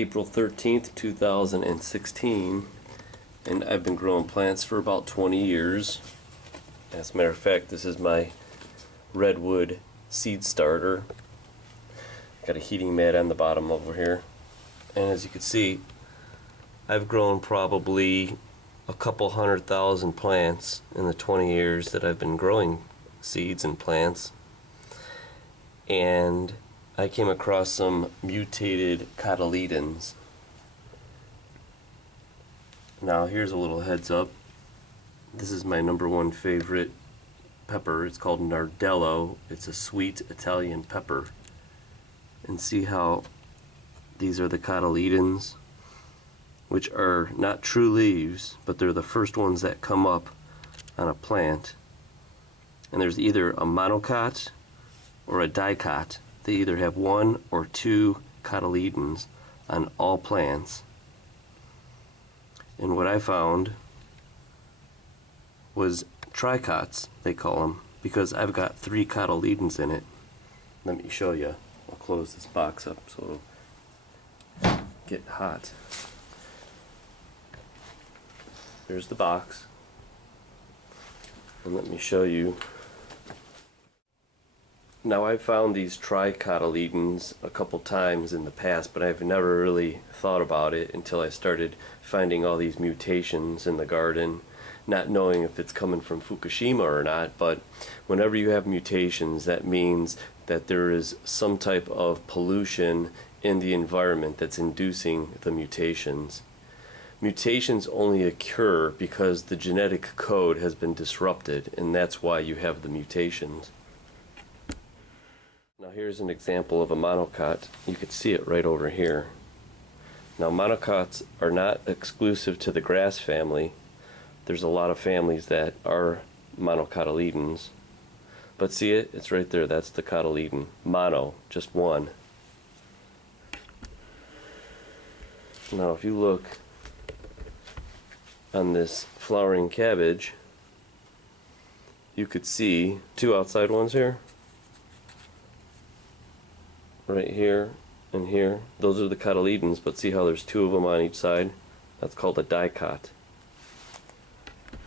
April 13th, 2016, and I've been growing plants for about 20 years. As a matter of fact, this is my redwood seed starter. Got a heating mat on the bottom over here, and as you can see, I've grown probably a couple 100,000 plants in the 20 years that I've been growing seeds and plants. And I came across some mutated cotyledons. Now here's a little heads up. This is my #1 favorite pepper. It's called Nardello. It's a sweet Italian pepper. And see how these are the cotyledons, which are not true leaves, but they're the first ones that come up on a plant. And there's either a monocot or a dicot. They either have 1 or 2 cotyledons on all plants. And what I found was tricots, they call them, because I've got 3 cotyledons in it. Let me show you. I'll close this box up so it'll get hot. There's the box. And let me show you. Now, I've found these tricotyledons a couple times in the past, but I've never really thought about it until I started finding all these mutations in the garden, not knowing if it's coming from Fukushima or not. But whenever you have mutations, that means that there is some type of pollution in the environment that's inducing the mutations. Mutations only occur because the genetic code has been disrupted, and that's why you have the mutations. Now here's an example of a monocot. You can see it right over here. Now monocots are not exclusive to the grass family. There's a lot of families that are monocotyledons. But see it? It's right there. That's the cotyledon. Mono, just one. Now if you look on this flowering cabbage, you could see 2 outside ones here. Right here and here. Those are the cotyledons, but see how there's 2 of them on each side? That's called a dicot.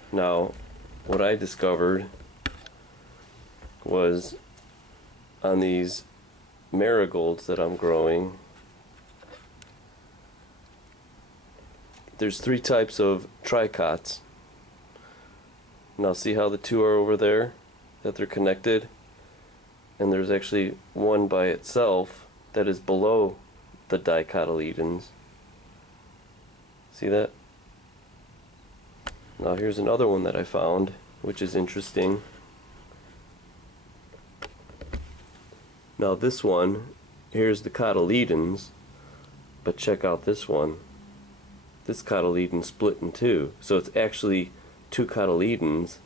Now, what I discovered was on these marigolds that I'm growing, there's 3 types of tricots. Now see how the 2 are over there, that they're connected? And there's actually one by itself that is below the dicotyledons. See that? Now here's another one that I found, which is interesting. Now this one, here's the cotyledons, but check out this one. This cotyledon split in 2. So it's actually 2 cotyledons,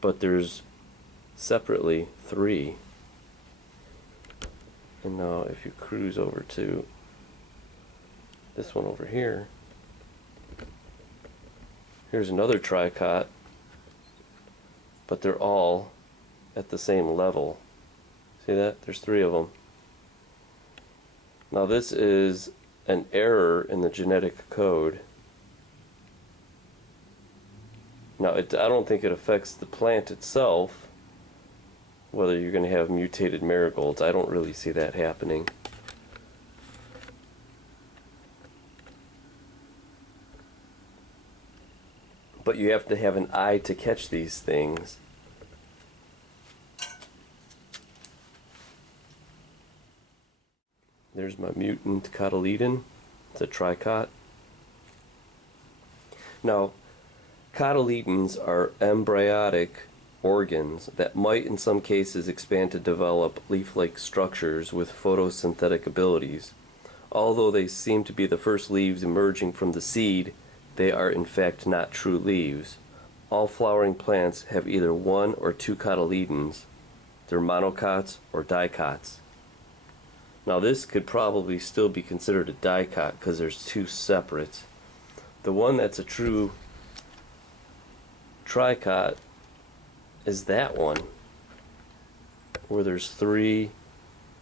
but there's separately 3. And now if you cruise over to this one over here, here's another tricot, but they're all at the same level. See that? There's 3 of them. Now this is an error in the genetic code. Now I don't think it affects the plant itself, whether you're going to have mutated marigolds. I don't really see that happening. But you have to have an eye to catch these things. There's my mutant cotyledon. It's a tricot. Now, cotyledons are embryonic organs that might in some cases expand to develop leaf-like structures with photosynthetic abilities. Although they seem to be the first leaves emerging from the seed, they are in fact not true leaves. All flowering plants have either 1 or 2 cotyledons. They're monocots or dicots. Now this could probably still be considered a dicot because there's 2 separate. The one that's a true tricot is that one, where there's 3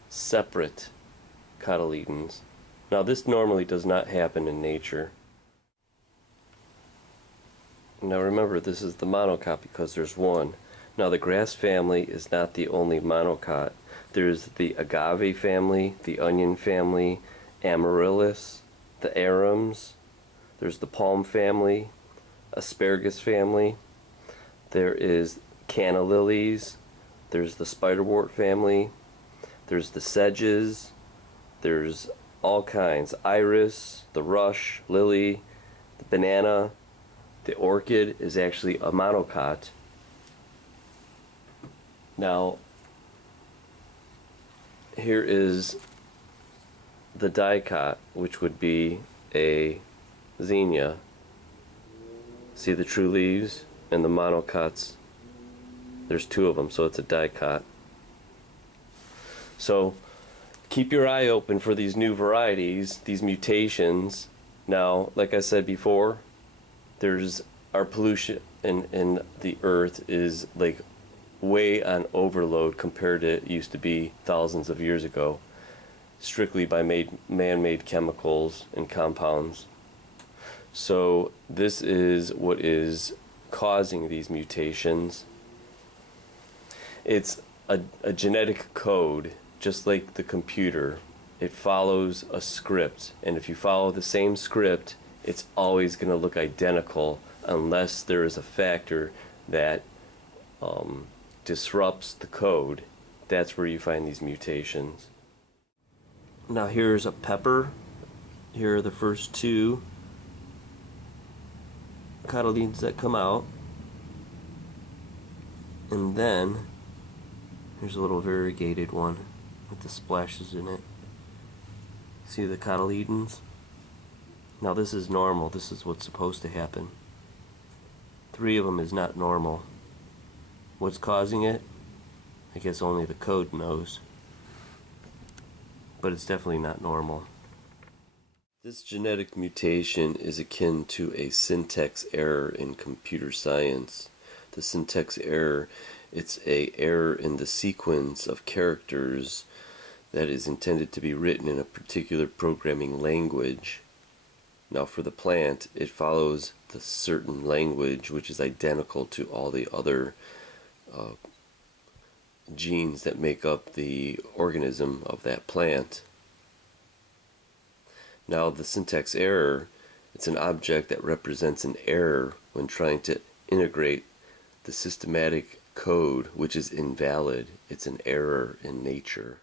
separate cotyledons. Now this normally does not happen in nature. Now remember, this is the monocot because there's one. Now the grass family is not the only monocot. There's the agave family, the onion family, amaryllis, the arums. There's the palm family, asparagus family. There is canna lilies. There's the spiderwort family. There's the sedges. There's all kinds. Iris, the rush, lily, the banana. The orchid is actually a monocot. Now, here is the dicot, which would be a zinnia. See the true leaves and the monocots? There's two of them, so it's a dicot. So keep your eye open for these new varieties, these mutations. Now, like I said before, there's our pollution in the earth is like way on overload compared to it used to be thousands of years ago, strictly by man-made chemicals and compounds. So this is what is causing these mutations. It's a genetic code, just like the computer. It follows a script, and if you follow the same script, it's always going to look identical unless there is a factor that disrupts the code. That's where you find these mutations. Now here's a pepper. Here are the first two cotyledons that come out. And then here's a little variegated one with the splashes in it. See the cotyledons? Now this is normal. This is what's supposed to happen. 3 of them is not normal. What's causing it? I guess only the code knows. But it's definitely not normal. This genetic mutation is akin to a syntax error in computer science. The syntax error, it's an error in the sequence of characters that is intended to be written in a particular programming language. Now for the plant, it follows the certain language which is identical to all the other genes that make up the organism of that plant. Now the syntax error, it's an object that represents an error when trying to integrate the systematic code which is invalid. It's an error in nature.